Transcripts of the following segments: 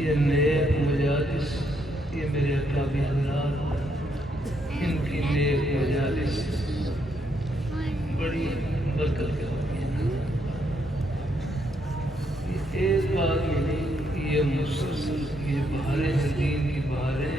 یہ نیک مجالس، یہ میرے اکابر حضرات، ان کی نیک مجالس بڑی برکت ہوتی ہے۔ یہ ایک آدمی نہیں، یہ مسلسل، یہ بہاریں دین کی بہاریں،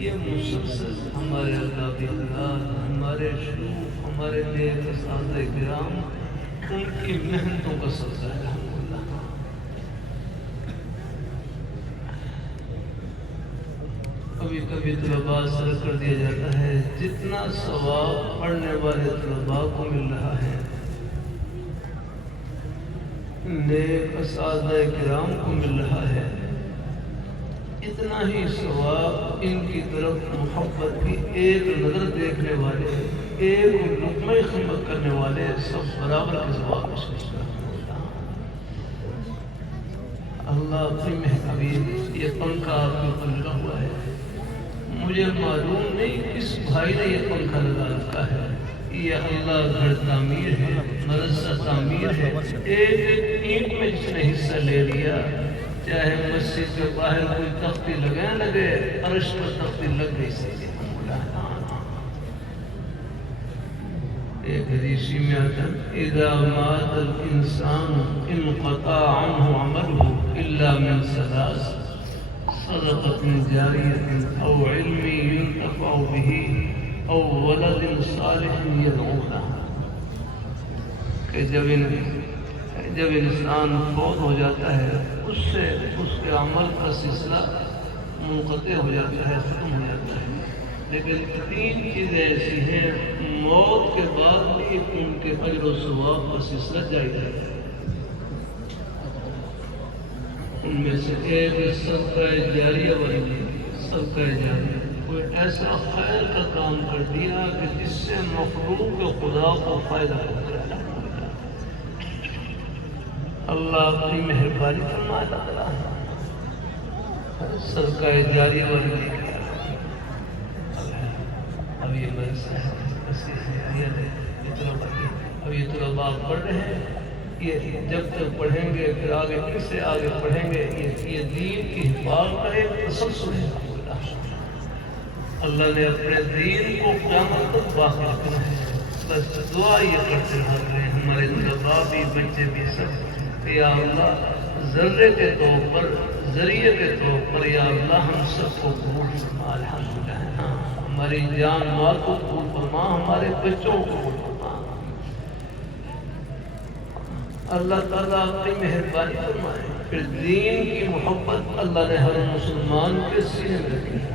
یہ مسلسل ہمارے اکابر حضرات، ہمارے شیوخ، ہمارے نیک اساتذہ کرام، ان کی محنتوں کا صدقہ ہے۔ کبھی کبھی طلباء سر کر دیا جاتا ہے، جتنا ثواب پڑھنے والے طلباء کو مل رہا ہے، نیک اساتذہ کرام کو مل رہا ہے، اتنا ہی ثواب ان کی طرف محبت کی ایک نظر دیکھنے والے، ایک لقمہ خدمت کرنے والے سب برابر کے ثواب کو سمجھتا ہے۔ اللہ اپنی مہربانی، یہ پنکھا آپ کے اوپر لگا ہوا ہے، مجھے معلوم نہیں کس بھائی نے یہ پنکھا لگا رکھا ہے، یہ اللہ گھر تعمیر ہے، مدرسہ تعمیر ہے، ایک ایک اینٹ میں جس نے حصہ لے لیا، چاہے مسجد کے باہر کوئی تختی لگے نہ لگے، عرش پر تختی لگ گئی سی۔ ایک حدیثی میں آتا ہے، اذا مات الانسان انقطع عنه عمله الا من ثلاث، صدقة جاریة او علم ينتفع به او ولد صالح يدعو له، کہ جب انسان فوت ہو جاتا ہے، اس سے اس کے عمل کا سلسلہ منقطع ہو جاتا ہے، ختم ہو جاتا ہے، لیکن تین چیزیں ایسی ہیں موت کے بعد بھی ان کے اجر و ثواب کا سلسلہ جاری رہتا ہے۔ ان میں سے ایک صدقہ جاریہ والی، صدقہ جاریہ، کوئی ایسا خیر کا کام کر دیا کہ جس سے مخلوق کے خدا کو فائدہ پہنچا۔ اللہ اپنی مہربانی فرماتا ہے، صدقہ جاریہ والی۔ اب یہ مدرسہ ہے، اب یہ طلباء پڑھ رہے ہیں، یہ جب تک پڑھیں گے پھر آگے کس سے آگے پڑھیں گے، یہ دین کی حفاظت کرے، تسلسل ہے۔ اللہ نے اپنے دین کو قیامت تک باقی رکھنا ہے، بس دعا یہ کرتے رہے ہمارے طلباء بھی، بچے بھی، سب کہ یا اللہ ذرے کے طور پر، ذریعے کے طور پر یا اللہ ہم سب کو قبول فرما۔ الحمدللہ، ہماری جان مال کو قبول فرما، ہمارے بچوں کو قبول فرما۔ اللہ تعالیٰ اپنی مہربانی فرمائے، پھر دین کی محبت اللہ نے ہر مسلمان کے سینے میں رکھی ہے۔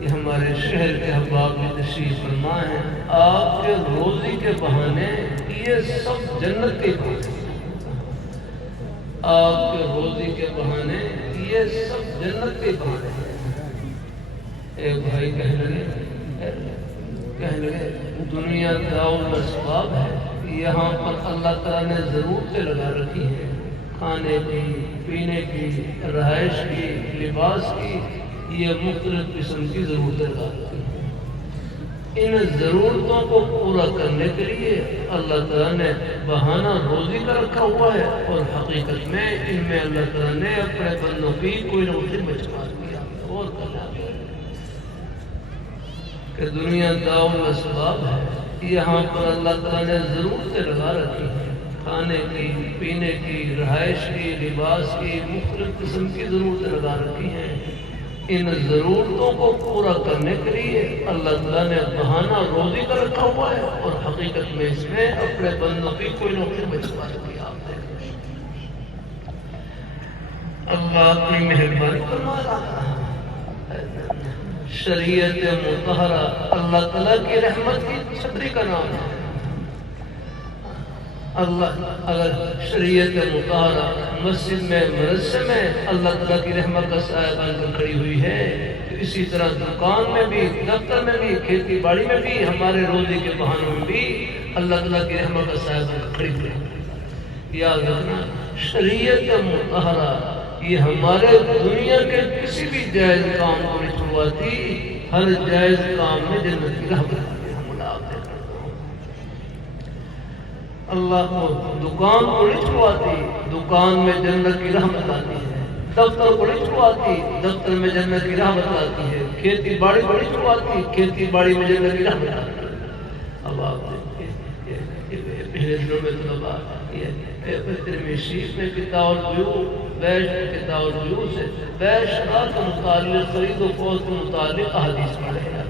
یہ ہمارے شہر کے احباب میں تشریف فرما ہے، آپ کے روزی کے بہانے یہ سب جنت کے بہانے، آپ کے روزی کے بہانے یہ سب جنت کے بہانے ہیں۔ ایک بھائی کہنے لگے دنیا داؤ الاسباب ہے، یہاں پر اللہ تعالیٰ نے ضرورتیں لگا رکھی ہیں، کھانے کی، پینے کی، رہائش کی، لباس کی، یہ مختلف قسم کی ضرورتیں لگا رکھی ہیں۔ ان ضرورتوں کو پورا کرنے کے لیے اللہ تعالیٰ نے بہانہ روزی کا رکھا ہوا ہے، اور حقیقت میں ان میں اللہ تعالیٰ نے اپنے بندوں کی کوئی نہ کوئی مجموعہ کیا اور کرنا کہ دنیا داؤ الاسباب ہے، یہاں پر اللہ تعالیٰ نے ضرورتیں لگا رکھی ہیں، کھانے کی، پینے کی، رہائش کی، لباس کی، مختلف قسم کی ضرورتیں لگا رکھی ہیں۔ ان ضرورتوں کو پورا کرنے کے لیے اللہ تعالیٰ نے بہانہ روزی کا رکھا ہوا ہے، اور حقیقت میں اس میں اپنے بندوں کی کوئی نہ کوئی مجموعہ کیا۔ آپ دیکھیں اللہ اپنی مہربانی فرما رہا ہے۔ شریعت مطہرہ اللہ تعالیٰ کی رحمت کی چھتری کا نام ہے۔ اللہ اگر شریعت مطہرہ مسجد میں، مدرسے میں اللہ تعالیٰ کی رحمت کا سایہ بن کر کھڑی ہوئی ہے، تو اسی طرح دکان میں بھی، دفتر میں بھی، کھیتی باڑی میں بھی، ہمارے روزی کے بہانوں میں بھی اللہ تعالیٰ کی رحمت کا سایہ بن کر کھڑی ہوئی ہے۔ یاد رکھنا، شریعت مطہرہ یہ ہمارے دنیا کے کسی بھی جائز کام کو نہیں چھڑواتی، ہر جائز کام میں جنت کی راہ بناتی ہے۔ اللہ کو دکان کو نہیں چھوڑواتی، دکان میں جنت کی راہ بتاتی ہے، دفتر کو نہیں چھوڑواتی، دفتر میں جنت کی راہ بتاتی ہے، کھیتی باڑی کو نہیں چھوڑواتی، کھیتی باڑی میں جنت کی راہ بتاتی ہے۔ اب آپ پہلے دنوں میں طلبا ترمذی شریف میں کتاب البیوع، بیع کتاب البیوع سے بیع شراء کے متعلق، خرید و فروخت کے متعلق احادیث پڑھے گا۔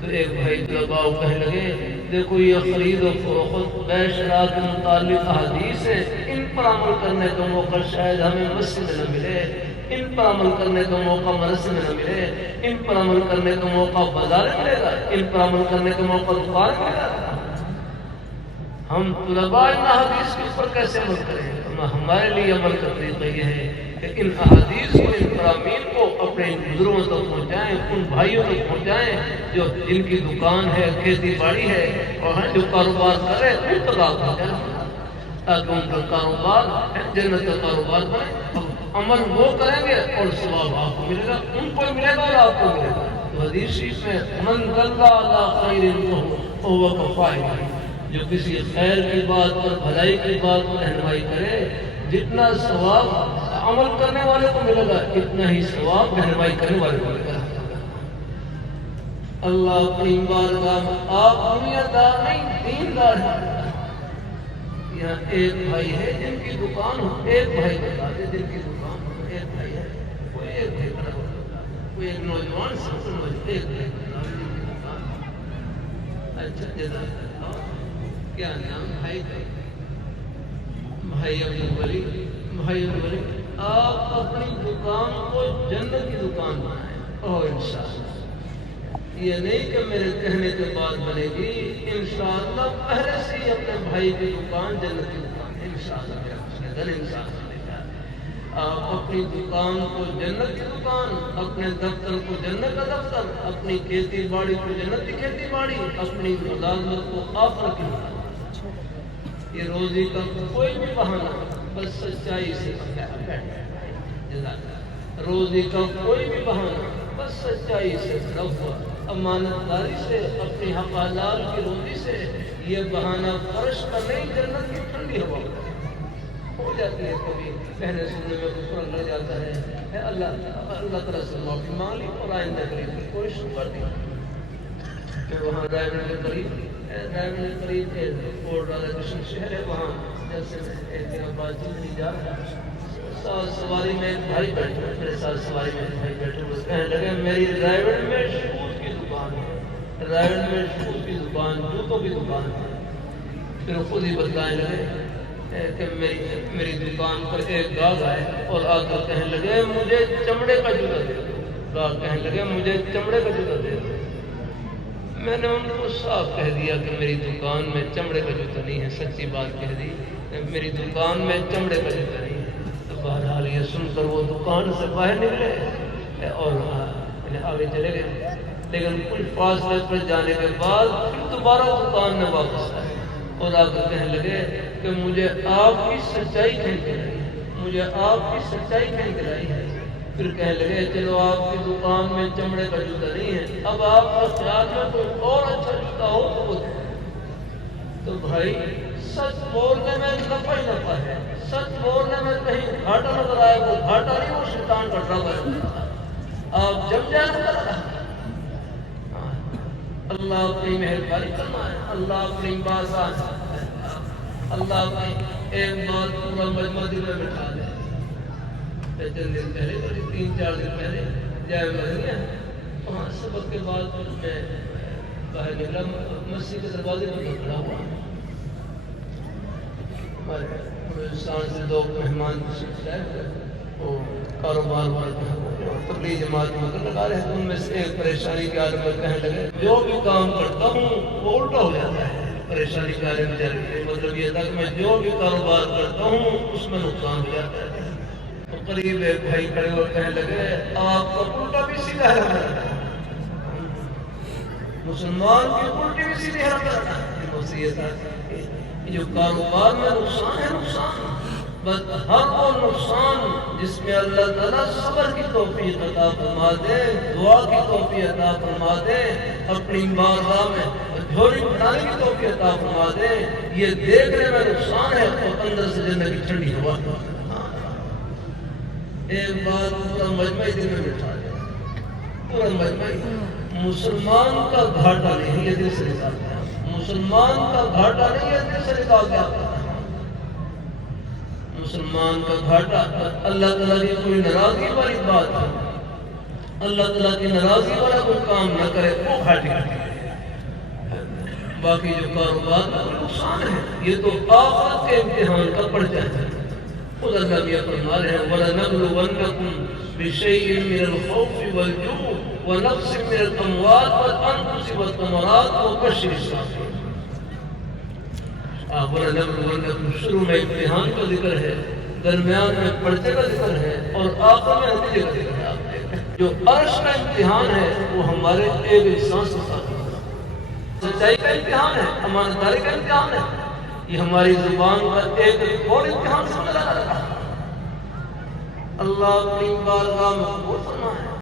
تو ایک بھائی طلباء کہنے لگے دیکھو یہ خرید و فروخت بیع شراء کے متعلق احادیث ہے، ان پر عمل کرنے کا موقع شاید ہمیں مسجد میں نہ ملے، ان پر عمل کرنے کا موقع مدرسے میں نہ ملے، ان پر عمل کرنے کا موقع بازار میں ملے گا، ان پر عمل کرنے کا موقع دکان میں ملے گا۔ ہم طلباء ان احادیث کے اوپر کیسے عمل کریں؟ ہمارے لیے عمل کا طریقہ یہ ہے کہ ان احادیث کو، ان فرامین کو اپنے بزرگوں تک پہنچائیں، ان بھائیوں تک پہنچائیں جو جن کی دکان ہے، کھیتی باڑی ہے اور جو کاروبار کر رہے ہیں، ان تک آپ پہنچائیں تاکہ ان کا کاروبار جنت کا کاروبار بنے۔ عمل وہ کریں گے اور ثواب آپ کو ملے گا، ان کو ملے گا اور آپ کو ملے گا۔ تو حدیث شریف میں من دل علی خیر فہو کفاعلہ، جو کسی خیر کی بات پر، بھلائی کی بات پر رہنمائی کرے، جتنا ثواب عمل کرنے والے کو ملے گا اتنا ہی ثواب رہنمائی کرنے والے کو ملے گا۔ اللہ اپنی بارگاہ میں، آپ دنیا دار نہیں دیندار ہیں۔ یہاں ایک بھائی ہے جن کی دکان ہو، ایک بھائی بتا دے جن کی دکان ہو، ایک بھائی ہے، کوئی ایک بھائی کھڑا ہوتا ہے، کوئی ایک نوجوان سے ایک بھائی بتا دے جن کی دکان ہو۔ اچھا جزاک اللہ، کیا نام بھائی کا؟ بھائی عبدالولی، بھائی عبدالولی، آپ اپنی دکان کو جنت کی دکان بنائیں۔ اوہ انشاءاللہ، یہ نہیں کہ میرے کہنے کے بعد بنے گی، انشاءاللہ پہلے سے ہی اپنے بھائی کی دکان جنت کی دکان ہے، انشاءاللہ میرا مسئلہ انشاءاللہ۔ آپ اپنی دکان کو جنت کی دکان، اپنے دفتر کو جنت کا دفتر، اپنی کھیتی باڑی کو جنت کی کھیتی باڑی، اپنی ملازمت کو آخرت کی ملازمت۔ یہ روزی کا کوئی بھی بہانہ بس سچائی سے روزی کا کوئی بھی بہانہ بس سچائی سے بھرا ہوا، امانت داری سے، اپنی حق حلال کی روزی سے، یہ بہانہ فرش کا نہیں، جنت کی ٹھنڈی ہوا ہو جاتی ہے۔ کبھی کہنے سننے میں غصہ لگ جاتا ہے، اللہ تعالیٰ سے معافی مانگ لی اور آئندہ قریب کی کوشش کر دی کہ وہاں رائے کے قریب کوٹ راجا کرشن شہر ہے، وہاں جیسے ایک دن بات نہیں جا رہا، سال سواری میں ایک بھائی بیٹھے، میرے ساتھ سواری میں ایک بھائی بیٹھے، وہ کہنے لگے میری رائے میں شوز کی دکان ہے، رائے میں شوز کی دکان، جوتوں کی دکان ہے۔ پھر خود ہی بتلانے لگے کہ میری دکان پر ایک گاہک آئے اور آ کر کہنے لگے مجھے چمڑے کا جوتا دے دو، گاہک کہنے لگے مجھے چمڑے کا جوتا دے دو۔ میں نے ان کو صاف کہہ دیا کہ میری دکان میں چمڑے کا جوتا نہیں ہے، سچی بات کہہ دی، میری دکان میں چمڑے کا جوتا نہیں ہے۔ تو بہرحال یہ سن کر وہ دکان سے باہر نکلے اور آگے چلے گئے، لیکن کچھ فاصلے پر جانے کے بعد پھر دوبارہ دکان میں واپس آئے اور آ کر کہنے لگے کہ مجھے آپ کی سچائی کھینچ کے لائی ہے، مجھے آپ کی سچائی کھینچ کے لائی ہے۔ پھر کہنے لگے چلو آپ کی دکان میں چمڑے کا جوتا نہیں ہے، اب آپ کا خیال میں کوئی اور اچھا جوتا ہو تو وہ دے۔ تو بھائی سچ بولنے میں نفع ہی نفع ہے، سچ بولنے میں کہیں گھاٹا نظر آئے وہ گھاٹا نہیں، وہ شیطان کا ڈراوا ہے، آپ جم جائیں گے۔ اللہ اپنی مہربانی فرمائے، اللہ اپنی بازار، اللہ اپنی ایک بات پورا مجمع دل میں بٹھا دے۔ چند دن پہلے، 3-4 دن پہلے جائے مدنیہ، وہاں سبق کے بعد میں باہر نکلا، مسجد کے دروازے پر کھڑا ہوا، ہمارے ہندوستان سے 2 مہمان تشریف لائے ہوئے، وہ کاروبار والے تبلیغ جماعت میں لگا رہے تھے، ان میں سے ایک پریشانی کے عالم میں کہنے لگے جو بھی کام کرتا ہوں وہ الٹا ہو جاتا ہے۔ پریشانی کے عالم میں مطلب یہ تھا کہ میں جو بھی کاروبار کرتا ہوں اس میں نقصان ہو جاتا ہے۔ قریب ایک بھائی کھڑے اور کہنے لگے آپ کا الٹا بھی سیدھا ہے، مسلمان کی الٹی بھی سیدھی حرکت ہے۔ جو کاروبار میں نقصان ہے، نقصان بس ہر وہ نقصان جس میں اللہ تعالیٰ صبر کی توفیق عطا فرما دے، دعا کی توفیق عطا فرما دے، اپنی بارگاہ میں جھولی بنانے کی توفیق عطا فرما دے. یہ دیکھنے میں نقصان ہے اور اندر سے جنت کی ٹھنڈی ہوا. ایک بات پورا مجمع دل میں بٹھا دے. پورا مجمع مسلمان کا گھاٹا نہیں ہے، دل سے نکالتا ہے. مسلمان کا گھاٹا نہیں ہے، دل سے نکالتا ہے. مسلمان کا گھاٹا اللہ تعالیٰ کی کوئی ناراضگی والی بات ہے. اللہ تعالیٰ کی ناراضگی والا کوئی کام نہ کرے وہ گھاٹے ہے. باقی جو کاروبار کا نقصان ہے یہ تو آخرت کے امتحان کا پرچہ ہے. خود اللہ بھی فرما رہے ہیں وَلَنَبْلُوَنَّكُمْ بِشَيْءٍ مِّنَ الْخَوْفِ وَالْجُوعِ وَنَقْصٍ مِّنَ الْأَمْوَالِ وَالْأَنفُسِ وَالثَّمَرَاتِ وَبَشِّرِ الصَّابِرِينَ. وَلَنَبْلُوَنَّكُمْ شروع میں امتحان کا ذکر ہے، درمیان میں پرچے کا ذکر ہے اور آخر میں نتیجے کا ذکر ہے. جو عرش کا امتحان ہے وہ ہمارے ایک انسان سے ساتھ ہے. سچائی کا امتحان ہے، امانتداری کا امتحان ہے. یہ ہماری زبان کا ایک اور امتحان سمجھ رہا ہے. اللہ اپنی بارگاہ میں قبول فرمائے.